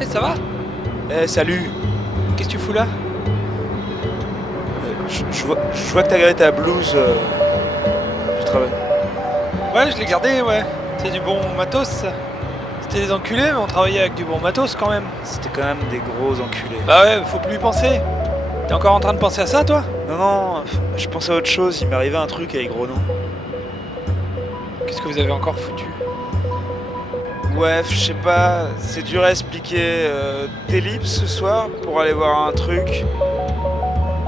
Eh, ça va? Eh, salut. Qu'est-ce que tu fous là? Je vois que t'as gardé ta blouse du travail. Ouais, je l'ai gardé, ouais. C'est du bon matos, ça. C'était des enculés, mais on travaillait avec du bon matos quand même. C'était quand même des gros enculés. Bah ouais, faut plus y penser. T'es encore en train de penser à ça, toi? Non, je pensais à autre chose. Il m'est arrivé un truc avec Renaud. Qu'est-ce que vous avez encore foutu? Ouais, je sais pas, c'est dur à expliquer. T'es libre ce soir pour aller voir un truc?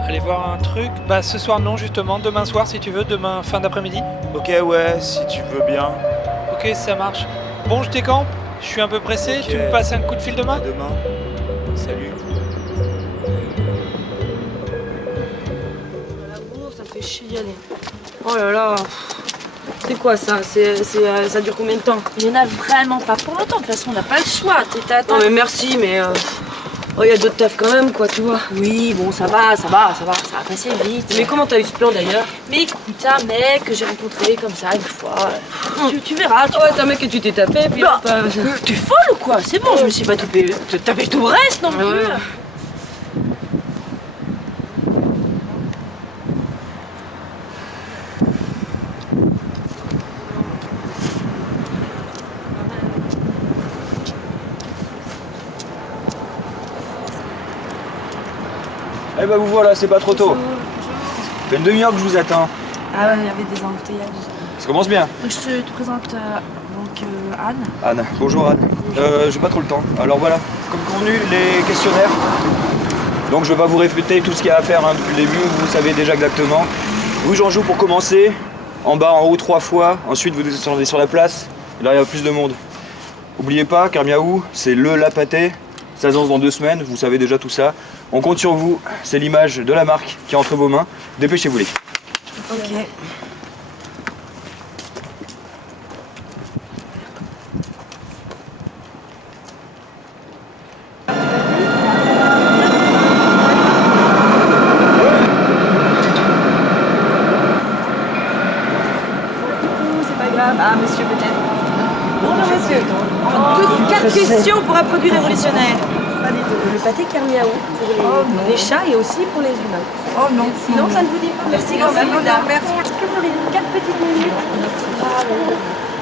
Aller voir un truc? Bah ce soir non, justement. Demain soir, si tu veux. Demain fin d'après-midi. Ok, ouais, si tu veux bien. Ok, ça marche. Bon, je décampe. Je suis un peu pressé. Ok. Tu me passes un coup de fil À demain? demain. Salut. L'amour, ça me fait chier d'y aller. Oh là là. C'est quoi ça? Ça dure combien de temps? Il y en a vraiment pas pour longtemps, de toute façon on n'a pas le choix. Non mais merci, mais oh, y a d'autres tafs quand même, quoi, tu vois. Oui, bon, ça va passer vite. Mais comment t'as eu ce plan d'ailleurs? Mais écoute, un mec que j'ai rencontré comme ça une fois, tu verras. Ouais, c'est un mec que tu t'es tapé, puis Bah, hop, tu es folle ou quoi? C'est bon, je me suis pas tapé tout Brest non plus. Ouais. Eh ben vous voilà, c'est pas trop tôt. Ça fait une demi-heure que je vous attends. Ah ouais, il y avait des embouteillages. Ça commence bien. Je te présente Anne. Anne, bonjour Anne. J'ai pas trop le temps. Alors voilà, comme convenu, les questionnaires. Donc je vais pas vous répéter tout ce qu'il y a à faire hein, depuis le début, vous savez déjà exactement. Vous, j'en joue pour commencer. En bas, en haut, 3 fois. Ensuite, vous descendez sur la place. Et là, il y a plus de monde. Oubliez pas, Carmiaou, c'est la pâté. Ça se lance dans 2 semaines, vous savez déjà tout ça. On compte sur vous. C'est l'image de la marque qui est entre vos mains. Dépêchez-vous les. Ok. c'est pas grave. Ah, monsieur peut-être. Bonjour monsieur. 4 questions pour un produit révolutionnaire. Le pâté Carmiaou pour les chats et aussi pour les humains. Oh non. Sinon, ça ne vous dit pas? Merci quand même, madame. Merci. Est-ce que vous aurez 4 petites minutes?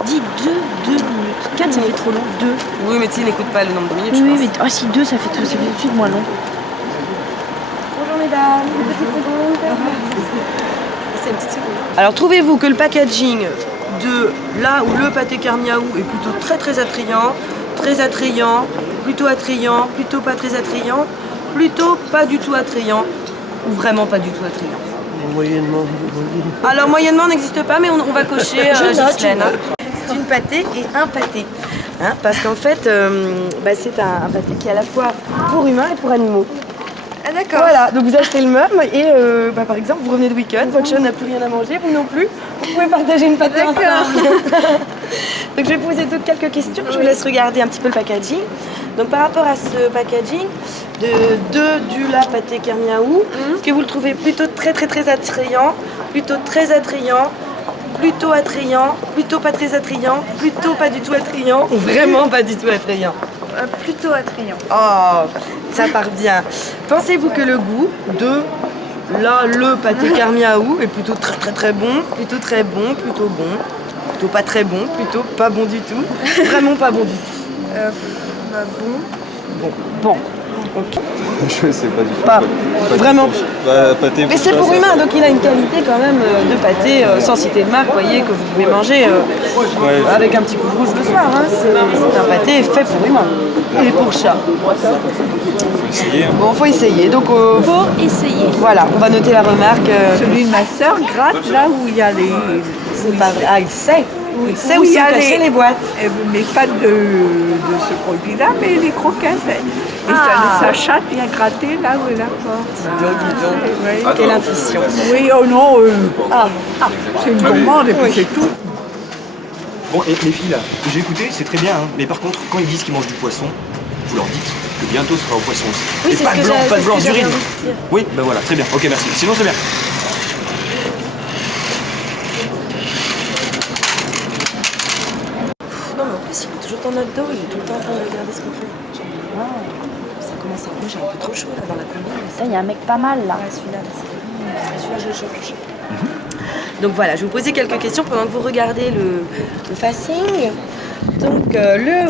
Dis 2 minutes. 4 ça fait trop long. 2. Oui, mais tu n'écoutes pas le nombre de minutes, Oui, je pense. mais oh, si 2 ça fait tout de suite moins long. Bonjour mesdames, une petite seconde. C'est une petite seconde. Alors trouvez-vous que le packaging de là où le pâté Carmiaou est plutôt très attrayant, plutôt pas très attrayant, plutôt pas du tout attrayant ou vraiment pas du tout attrayant? Moyennement. Alors moyennement n'existe pas, mais on va cocher Ghislaine, hein. C'est une pâté et un pâté. Hein, parce qu'en fait, c'est un pâté qui est à la fois pour humains et pour animaux. Ah d'accord. Voilà, donc vous achetez le meuble et par exemple vous revenez de week-end, votre chat n'a plus rien à manger, vous non plus, vous pouvez partager une pâtée ensemble. Donc je vais poser quelques questions, je vous laisse regarder un petit peu le packaging. Donc par rapport à ce packaging du pâté Carmiaou, est-ce que vous le trouvez plutôt très attrayant, plutôt très attrayant, plutôt attrayant, plutôt pas très attrayant, plutôt pas du tout attrayant ou vraiment pas du tout attrayant? Plutôt attrayant. Oh, ça part bien. Pensez-vous que le goût de le pâté Carmiaou est plutôt très bon, plutôt très bon, plutôt bon, plutôt pas très bon, plutôt pas bon du tout, vraiment pas bon du tout? Bon. Ok. Je sais pas du tout. Pas vraiment. Pâté. Mais c'est pour humain, donc il a une qualité quand même de pâté, sans citer de marque, vous voyez, que vous pouvez manger avec un petit coup de rouge le soir. Hein. C'est un pâté fait pour humain et pour chat. Faut essayer. Bon, faut essayer. Donc, Faut essayer. voilà, on va noter la remarque. Celui de ma sœur gratte là où il y a les. C'est pas vrai. Ah, il sait. Il sait où il y sont a cachées les boîtes. Mais pas de ce produit-là, mais les croquettes. Et ça chatte bien gratter là où est la porte. Oui. Quelle intuition. Oui, oh non, c'est une gourmande et puis c'est tout. Bon, et les filles là, j'ai écouté, c'est très bien, hein, mais par contre, quand ils disent qu'ils mangent du poisson, vous leur dites que bientôt ce sera au poisson aussi. Oui, et c'est pas ce de que blanc, j'ai- pas de c'est blanc ce que d'urine. j'avais envie de dire. Oui, ben voilà, très bien, ok, merci. Sinon, c'est bien. Non, mais en plus, il est toujours dans notre dos, il est tout le temps en train de regarder ce qu'on fait. Ça commence à... Moi, j'ai un peu trop chaud là dans la combine. Ça, il y a un mec pas mal là. Ouais, celui-là, là, celui-là, je le chope. Donc voilà, je vais vous poser quelques questions pendant que vous regardez le facing. Donc le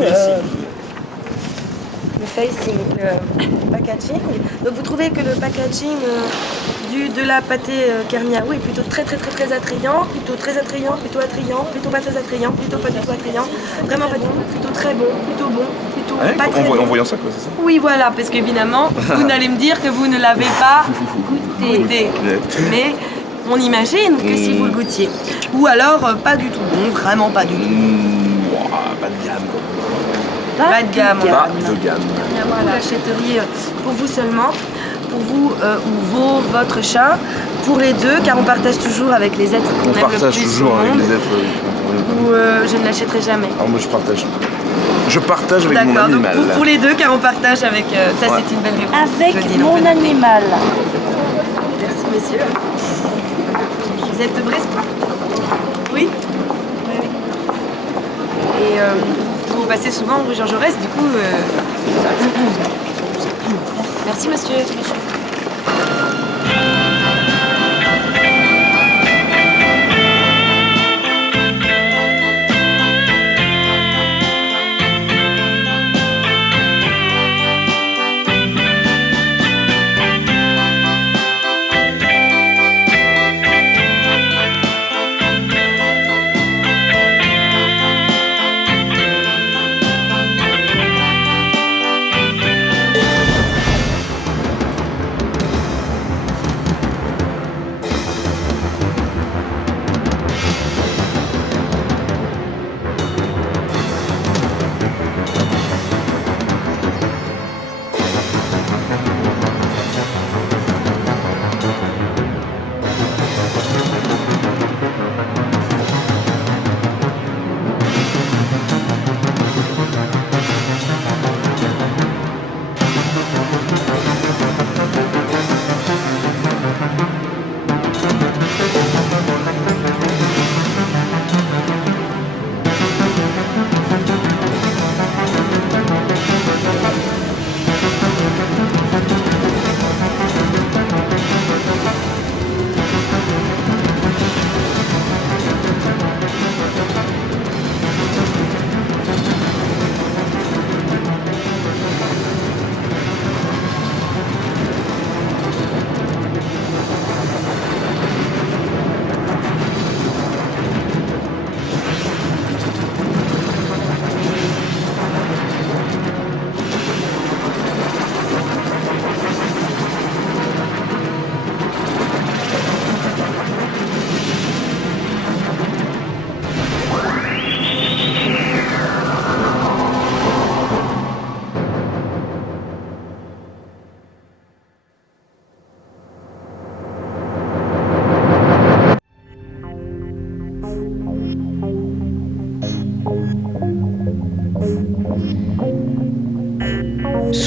facing, le packaging. Donc vous trouvez que le packaging de la pâté Kermiao est plutôt très attrayant, plutôt très attrayant, plutôt attrayant, plutôt pas très attrayant, plutôt pas du tout attrayant, vraiment pas du tout, plutôt très bon, plutôt bon, plutôt pas très bon. En voyant ça, quoi, c'est ça? Oui, voilà, parce qu'évidemment, vous n'allez me dire que vous ne l'avez pas goûté. Mais on imagine que si vous le goûtiez. Ou alors, pas du tout bon, vraiment pas du tout. Pas de gamme, quoi. Pas de gamme. Pas de gamme. Vous l'achèteriez pour vous seulement, pour vous ou votre chat, pour les deux, car on partage toujours avec les êtres qu'on aime le plus toujours au avec monde. les êtres. Ou je ne l'achèterai jamais. Alors moi je partage. Je partage avec mon D'accord, donc animal. pour les deux, car on partage avec... ça, c'est une belle réponse. Avec Claudine, mon on peut- animal. Merci, monsieur. Vous êtes de Brest? Oui. Et vous passez souvent rue Jean Jaurès, du coup... Merci, monsieur.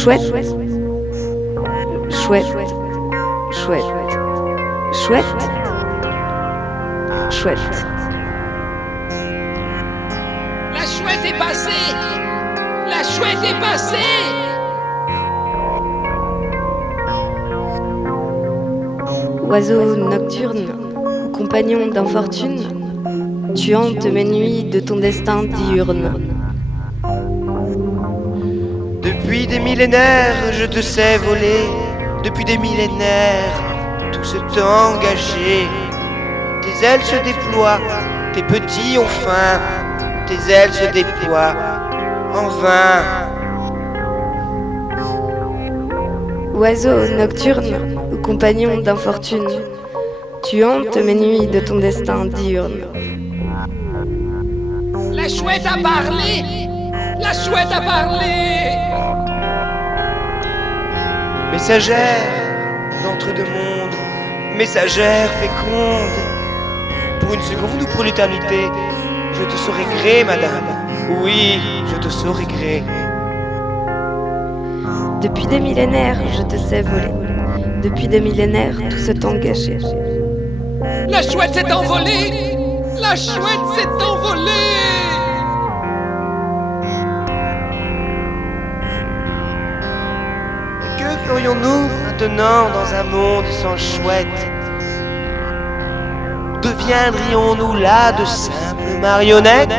Chouette, chouette, chouette, chouette, chouette. La chouette est passée! La chouette est passée! Oiseau nocturne, compagnon d'infortune, tu hantes mes nuits de ton destin diurne. Depuis des millénaires, je te sais voler. Depuis des millénaires, tout ce temps gâché. Tes ailes se déploient, tes petits ont faim. Tes ailes se déploient, en vain. Oiseau nocturne, compagnon d'infortune, tu hantes mes nuits de ton destin diurne. La chouette a parlé! La chouette a parlé! Messagère d'entre deux mondes, messagère féconde. Pour une seconde ou pour l'éternité, je te saurai gré, madame. Oui, je te saurai gré. Depuis des millénaires, je te sais voler. Depuis des millénaires, tout ce temps gâché. La chouette s'est envolée! La chouette s'est envolée! Serions-nous maintenant dans un monde sans chouette? Deviendrions-nous là de simples marionnettes?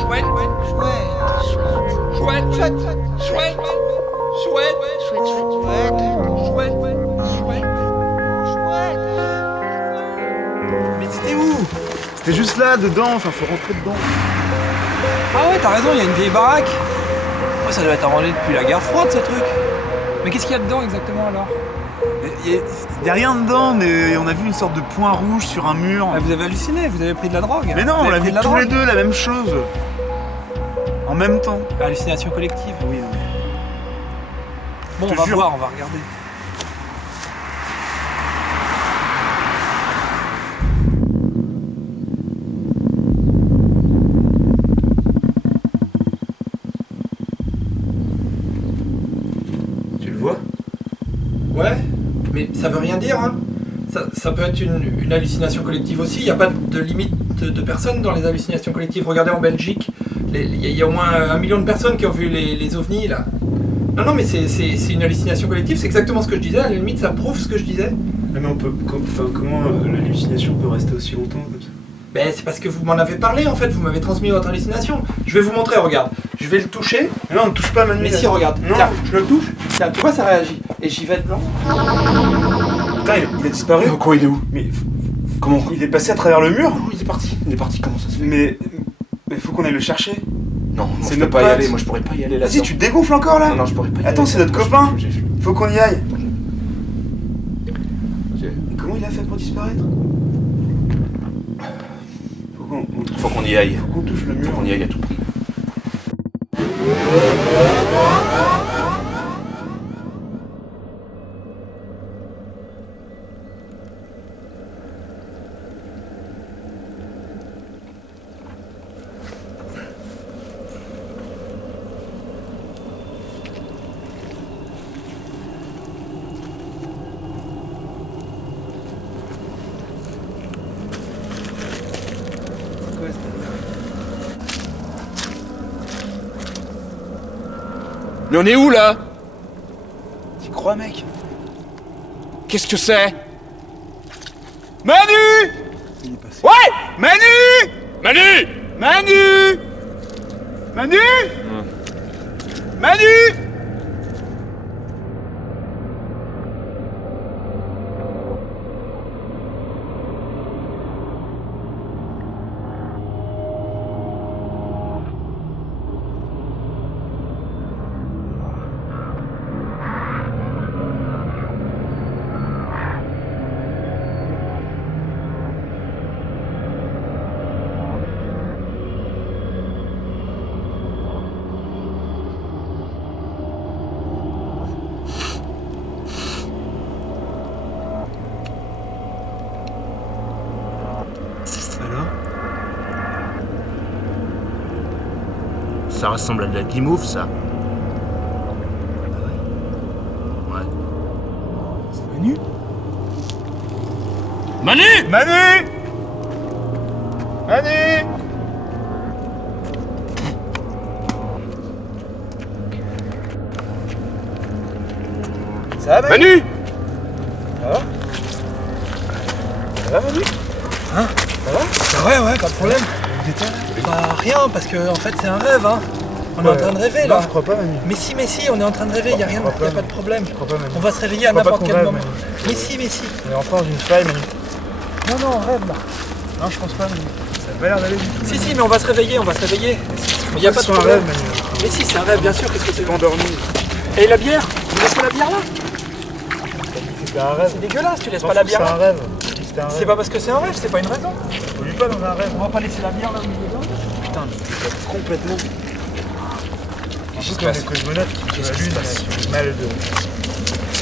Chouette, chouette, chouette, chouette, chouette, chouette, chouette, chouette. Mais c'était où? C'était juste là, dedans, enfin faut rentrer dedans. Ah ouais, t'as raison, il y a une vieille baraque. Ouais, ça doit être arrangé depuis la guerre froide, ce truc. Mais qu'est-ce qu'il y a dedans exactement alors? Il y a rien dedans, mais on a vu une sorte de point rouge sur un mur. Ah, vous avez halluciné, vous avez pris de la drogue. Mais non, Vous on avez l'a pris vu de la tous drogue. les deux, la même chose. En même temps. Hallucination collective. Oui, non, mais... Bon, Je on te va jure. voir, on va regarder. Tu le vois? Ouais, mais ça veut rien dire, hein. Ça peut être une hallucination collective aussi. Il n'y a pas de limite de personnes dans les hallucinations collectives. Regardez en Belgique, il y a au moins 1 million de personnes qui ont vu les ovnis là. Non, mais c'est une hallucination collective, c'est exactement ce que je disais. À la limite, ça prouve ce que je disais. Mais on peut. Comment l'hallucination peut rester aussi longtemps comme ça? Ben, c'est parce que vous m'en avez parlé en fait, vous m'avez transmis votre hallucination. Je vais vous montrer, regarde. Je vais le toucher. Mais non, ne touche pas Manu. Mais si, regarde. Non. Tiens, je le touche. Tiens, tu vois, ça réagit. Et j'y vais dedans. Putain, il a disparu. Quoi, il est où? Mais comment? Il est passé à travers le mur? Il est parti. Il est parti, comment ça se fait? Mais faut qu'on aille le chercher. Non, moi C'est je peux notre pas y pote. aller, moi je pourrais pas y aller là. Vas-y, tu te dégonfles encore là? Non, je pourrais pas y aller. Attends, c'est notre Moi, copain. j'ai- Faut qu'on y aille. Mais comment il a fait pour disparaître? Faut qu'on y aille. Faut qu'on touche le mur. Faut qu'on y aille à tout prix. Mais on est où là? T'y crois, mec? Qu'est-ce que c'est? Manu! Il est passé. Ouais! Manu! Manu! Manu! Manu! Manu! Alors? Ça ressemble à de la guimauve, ça. Ouais. C'est Manu? Manu! Manu! Manu! Ça va, Manu? Manu! Ça va? Ça va, Manu? Hein? Ça va? Bah ouais, pas de problème. Bah rien, parce que en fait c'est un rêve, hein. On est en train de rêver là. Non, je crois pas, Manu. Mais si, on est en train de rêver, y a rien, Je crois y a pas de problème. Je crois pas, Manu. On va se réveiller à Je crois pas n'importe qu'on quel rêve, moment. Manu. Mais si. On est encore dans une faille, Manu. Non, on rêve là. Non, je pense pas, Manu. Ça a pas l'air d'aller du tout. Si, mais on va se réveiller. Mais y a pas de C'est un problème. rêve, Manu. Mais si, c'est un rêve, bien sûr, qu'est-ce que c'est? Endormi. Et la bière? Tu laisses pas la bière là? C'était un rêve. C'est dégueulasse, tu laisses Je pas pense la que bière C'est un là? rêve. C'était un C'est rêve. pas parce que c'est un rêve, c'est pas une raison. On vit pas dans un rêve. On va pas laisser la bière là au milieu de l'eau. Putain, mais t'es complètement. Qu'est-ce qui se Comme passe? les cosmonautes qui Qu'est-ce la qui se lune, passe? là, qui ont mal de.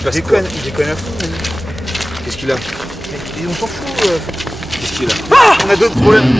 Qu'est-ce qui se passe? Il déconne à fond, Manu. Qu'est-ce qu'il a? Et on s'en fout. Qu'est-ce qu'il a? On a d'autres problèmes.